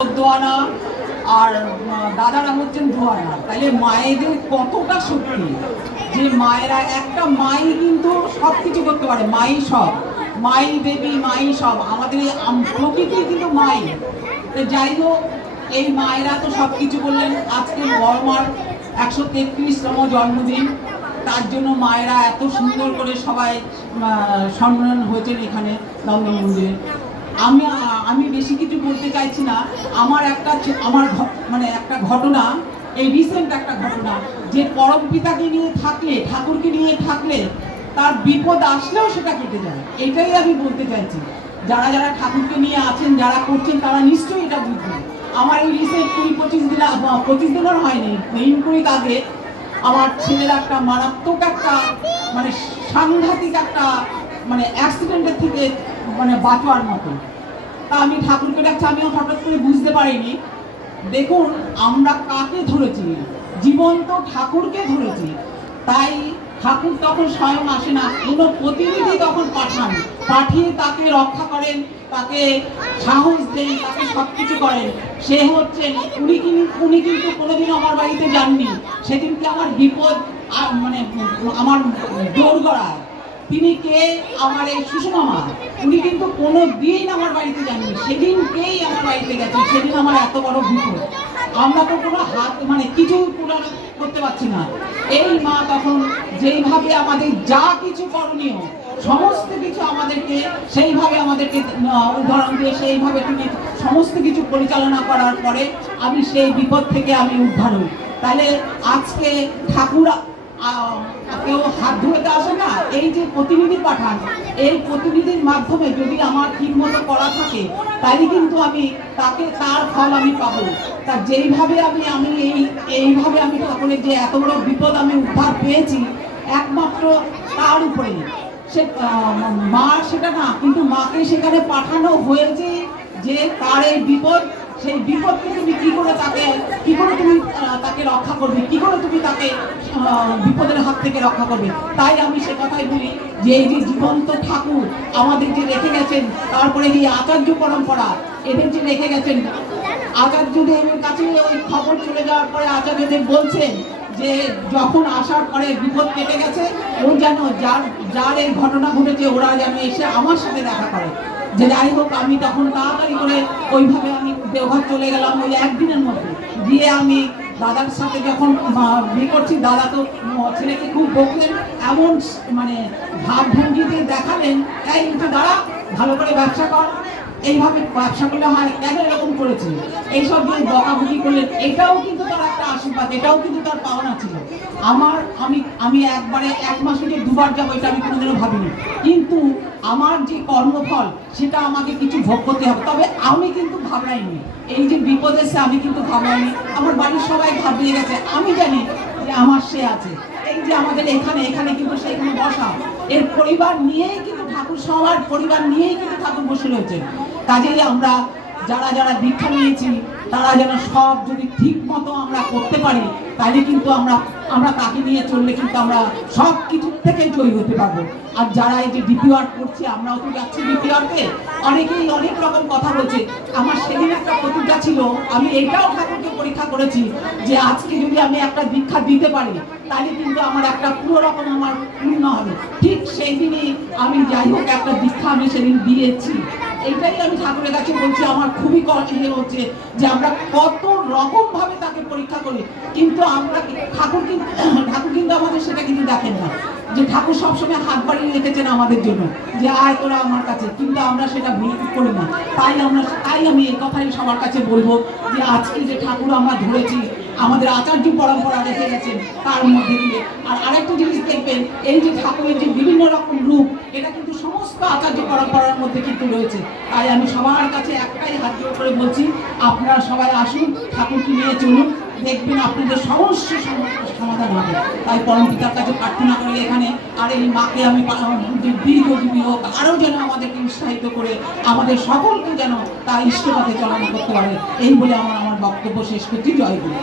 দোয়ানা আর দাদারা হচ্ছেন ধোয়ানা। তাহলে মায়েদের কতটা শক্তি, যে মায়েরা একটা মাই কিন্তু সব কিছু করতে পারে। মাই সব, মাই দেবী, মাই সব। আমাদের প্রকৃতি কিন্তু মাই। তো যাই হোক, এই মায়েরা তো সব কিছু করলেন। আজকে বড় মার 133তম জন্মদিন। তার জন্য মায়েরা এত সুন্দর করে সবাই সম্মান হয়েছেন এখানে দমদম মন্দিরে। আমি বেশি কিছু বলতে চাইছি না। আমার একটা ঘটনা, এই রিসেন্ট একটা ঘটনা, যে পরম পিতাকে নিয়ে থাকলে, ঠাকুরকে নিয়ে থাকলে তার বিপদ আসলেও সেটা কেটে যায়। এটাই আমি বলতে চাইছি। যারা যারা ঠাকুরকে নিয়ে আছেন, যারা করছেন, তারা নিশ্চয়ই এটা বুঝবেন। আমার এই রিসেন্ট 25 দিনের হয়নি, 3 আগে আমার ছেলের একটা মারাত্মক একটা সাংঘাতিক একটা অ্যাক্সিডেন্টের থেকে বাঁচার মতো। তা আমি ঠাকুরকে ডাকছি, আমিও হঠাৎ করে বুঝতে পারিনি। দেখুন, আমরা কাকে ধরেছি? জীবন্ত ঠাকুরকে ধরেছি। তাই ঠাকুর তখন স্বয়ং আসে না, কোনো প্রতিনিধি তখন পাঠান, পাঠিয়ে তাকে রক্ষা করেন, তাকে সাহস দেন, তাকে সব কিছু করেন। সে হচ্ছেন উনি কিন্তু কোনোদিন আমার বাড়িতে যাননি। সেদিনকে আমার বিপদ আমার দোরগড়ায় তিনি কে? আমার এই সুষমা মা। উনি কিন্তু কোনো দিন আমার বাড়িতে যাননি, সেদিনকেই আমার বাড়িতে গেছে। সেদিন আমার এত বড় বিপদ, আমরা তো কোনো হাত কিছু পূরণ করতে পারছি না। এই মা তখন যেইভাবে আমাদের যা কিছু করণীয় সমস্ত কিছু আমাদেরকে সেইভাবে আমাদেরকে উদাহরণ দিয়ে সেইভাবে তিনি সমস্ত কিছু পরিচালনা করার পরে আমি সেই বিপদ থেকে আমি উদ্ধার হই। তাহলে আজকে ঠাকুর কেউ হাত ধুতে আসে না, এই যে প্রতিনিধি পাঠান, এই প্রতিনিধির মাধ্যমে যদি আমার ঠিক মতো করা থাকে, তাই কিন্তু আমি তার ফল আমি পাবো। তা যেইভাবে এইভাবে আমি ঠাকুরের যে এত বড় বিপদ আমি উদ্ধার পেয়েছি, একমাত্র তার উপরে। সে মা সেটা না, কিন্তু মাকে সেখানে পাঠানো হয়েছে যে তার এই বিপদ, সেই বিপদকে তুমি কি করে তুমি তাকে রক্ষা করবে, কি করে তুমি তাকে বিপদের হাত থেকে রক্ষা করবে। তাই আমি সে কথাই বলি যে এই যে জীবন্ত ঠাকুর আমাদের যে রেখে গেছেন, তারপরে এই আচার্য পরম্পরা এদের যে রেখে গেছেন, আচার্যদেবের কাছে ওই খবর চলে যাওয়ার পরে আচার্যদেব বলছেন যে যখন আসার পরে বিপদ কেটে গেছে, ও যেন যার এই ঘটনা ঘটেছে ওরা যেন এসে আমার সাথে দেখা করে। যে যাই হোক, আমি তখন তাড়াতাড়ি করে ওইভাবে আমি দেওঘর চলে গেলাম। ওই একদিনের মধ্যে গিয়ে আমি দাদার সাথে যখন বিয়ে করছি, দাদা তো ছেলেকে খুব বকলেন, এমন ভাব ভঙ্গিতে দেখালেন, এই একটু দাঁড়া, ভালো করে ব্যবসা কর, এইভাবে ব্যবসা করলে হয়, কেন এরকম করেছে, এইসব দিয়ে বকাবকি করলেন। এটাও কিন্তু তার একটা আশীর্বাদ, এটাও কিন্তু তার পাওনা ছিল। আমি একবারে 1 মাসে যে 2বার যাবো, এটা আমি কোনোদিনও ভাবিনি। কিন্তু আমার যে কর্মফল, সেটা আমাকে কিছু ভোগ করতে হবে। তবে আমি কিন্তু ঘাবড়াইনি। এই যে বিপদ এসে আমি কিন্তু ঘাবড়াইনি। আমার বাড়ির সবাই ঘাবড়িয়ে গেছে। আমি জানি যে আমার সে আছে। এই যে আমাদের এখানে কিন্তু সেইখানে বসা, এর পরিবার নিয়েই কিন্তু ঠাকুর, সবার পরিবার নিয়েই কিন্তু ঠাকুর বসে রয়েছে। কাজেই আমরা যারা দীক্ষা নিয়েছি, তারা যেন সব যদি ঠিক মতো আমরা করতে পারি, তাহলে কিন্তু আমরা তাকে নিয়ে চললে কিন্তু আমরা সব কিছু থেকে জয়ী হতে পারবো। আর যারা এই যে ডিপি ওয়ার্ক করছি, আমরাও তো যাচ্ছি ডিপি ওয়ার্কে, অনেকেই অনেক রকম কথা বলছে। আমার সেদিন একটা প্রতিজ্ঞা ছিল, আমি এটাও ঠাকুরকে পরীক্ষা করেছি, যে আজকে যদি আমি একটা দীক্ষা দিতে পারি, তাহলে কিন্তু আমার একটা পুরো রকম আমার পূর্ণ হবে। ঠিক সেই দিনই আমি যাই হোক একটা দীক্ষা আমি সেদিন দিয়েছি। এইটাই আমি ঠাকুরের কাছে বলছি, আমার খুবই ইয়ে হচ্ছে যে আমরা কত রকম ভাবে তাকে পরীক্ষা করি, কিন্তু ঠাকুর কিন্তু আমাদের সেটা কিন্তু দেখেন না। যে ঠাকুর সবসময় হাত বাড়িয়ে রেখেছেন আমাদের জন্য, যে আয় তোরা আমার কাছে, কিন্তু আমরা সেটা ভুল করি না। তাই আমি এই কথাই সবার কাছে বলবো যে আজকে যে ঠাকুর আমরা ধরেছি, আমাদের আচার্য পরম্পরা রেখে গেছেন তার মধ্যে দিয়ে। আর আরেকটা জিনিস দেখবেন, এই যে ঠাকুরের যে বিভিন্ন রকম রূপ, এটা কিন্তু সমস্ত আচার্য পরম্পরার মধ্যে কিন্তু রয়েছে। তাই আমি সবার কাছে একটাই হাত জোড় করে বলছি, আপনারা সবাই আসুন, ঠাকুরকে নিয়ে চলুন, দেখবেন আপনাদের সমস্যার সমাধান হবে। তাই পরম পিতার কাছে প্রার্থনা করি এখানে। আর এই মাকে আমি দীর্ঘজীবী হোক, আরও যেন আমাদেরকে উৎসাহিত করে আমাদের সকলকে যেন তার ইষ্টপথে চালনা করতে পারে। এই বলে আমার বক্তব্য শেষ করছি। জয় গুরু।